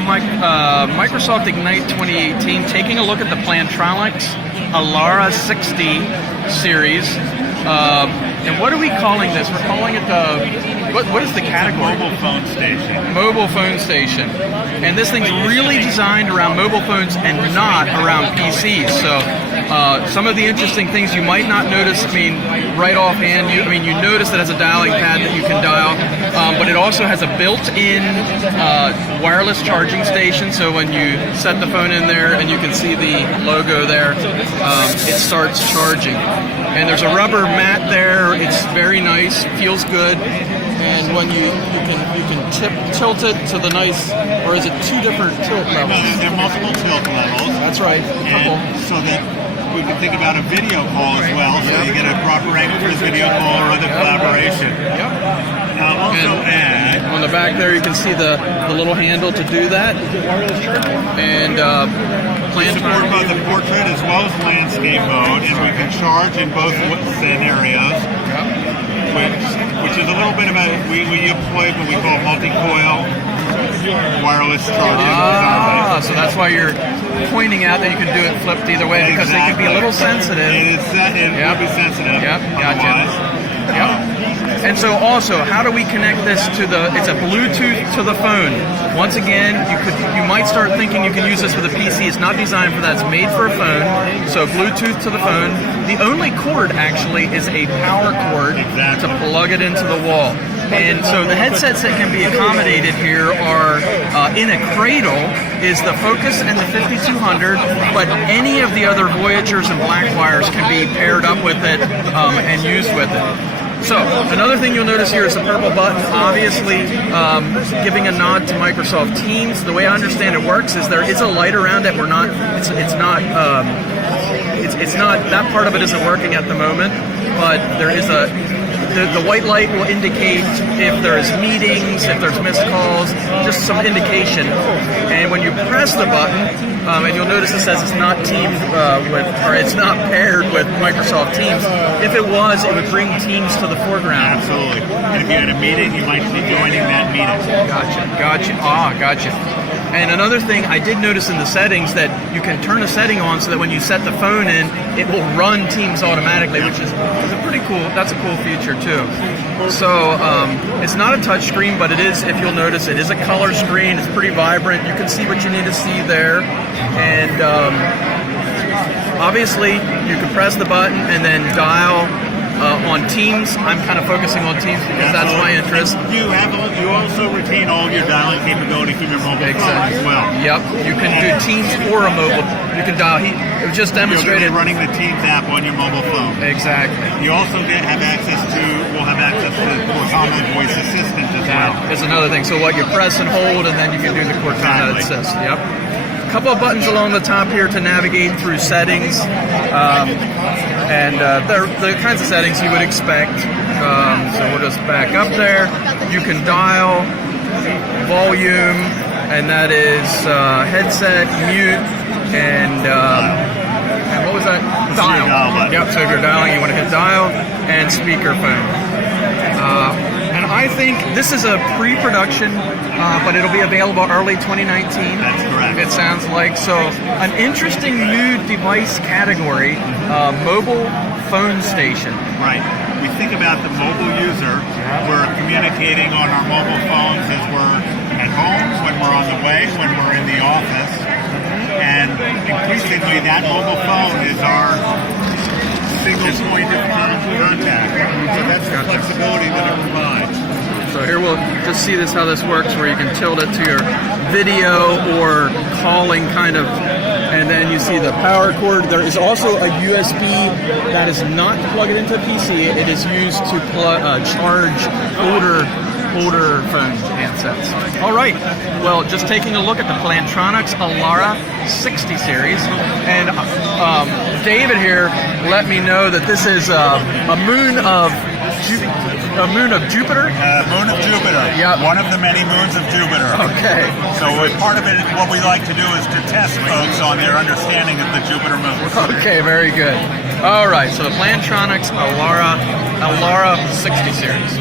Microsoft Ignite 2018, taking a look at the Plantronics Elara 60 series. And what are we calling this? We're calling it the, what is the category? Mobile phone station. Mobile phone station. And this thing's really designed around mobile phones and not around PCs. So some of the interesting things you might not notice, right offhand, you notice that it has a dialing pad that you can dial, but it also has a built-in wireless charging station. So when you set the phone in there and you can see the logo there, it starts charging. And there's a rubber mat there. It's very nice, feels good. And when you can tilt it to the nice, or is it two different tilt levels? No, there are multiple tilt levels. That's right, So that we can think about a video call as well, so you get a proper angle for this video call or other collaboration. On the back there, you can see the little handle to do that. And we support both the portrait as well as landscape mode, and we can charge in both scenarios, which is a little bit of a, we employ what we call multi-coil wireless charging. So that's why you're pointing out that you can do it flipped either way, because they can be a little sensitive. It will be sensitive. Gotcha. And so also, how do we connect this to it's a Bluetooth to the phone. Once again, you might start thinking you can use this with a PC. It's not designed for that. It's made for a phone. So Bluetooth to the phone. The only cord actually is a power cord to plug it into the wall. And so the headsets that can be accommodated here are in a cradle is the Focus and the 5200, but any of the other Voyagers and Blackwires can be paired up with it and used with it. So, another thing you'll notice here is the purple button, obviously giving a nod to Microsoft Teams. The way I understand it works is there is a light around it. It's not, that part of it isn't working at the moment, but there is the white light will indicate if there's meetings, if there's missed calls, just some indication. And when you press the button, and you'll notice it says it's not it's not paired with Microsoft Teams. If it was, it would bring Teams to the foreground. Absolutely. And if you had a meeting, you might be joining that meeting. Gotcha. And another thing, I did notice in the settings that you can turn a setting on so that when you set the phone in, it will run Teams automatically, which is a pretty cool. That's a cool feature too. So it's not a touch screen, but it is. If you'll notice, it is a color screen. It's pretty vibrant. You can see what you need to see there, and obviously you can press the button and then dial. On Teams, I'm kind of focusing on Teams because that's my interest. You also retain all your dialing capability from your mobile phone as well. Yep, you can do Teams or a mobile. You can dial. It was just demonstrated. You're running the Teams app on your mobile phone. Exactly. You also will have access to Cortana voice assistant as well. Is another thing. So what you press and hold, and then you can do the Cortana assist. Yep. A couple of buttons along the top here to navigate through settings, and they're the kinds of settings you would expect. So we'll just back up there. You can dial volume, and that is headset, mute, and what was that? Dial. Yep. So if you're dialing, you want to hit dial and speakerphone. And I think this is a pre-production, but it'll be available early 2019. That's correct. It sounds like. So an interesting new device category, mobile phone station. Right. We think about the mobile user. We're communicating on our mobile phones as we're at home, when we're on the way, when we're in the office. And increasingly that mobile phone is our single point of contact. So that's the flexibility that it provides. So here we'll just see how this works, where you can tilt it to your video or calling kind of, and then you see the power cord. There is also a USB that is not plugged into a PC. It is used to charge older phone handsets. All right, well, just taking a look at the Plantronics Elara 60 series, and David here let me know that this is a moon of moon of Jupiter? Moon of Jupiter. Yep. One of the many moons of Jupiter. Okay. So part of it, what we like to do is to test folks on their understanding of the Jupiter moons. Okay, very good. All right, so the Plantronics Elara 60 series.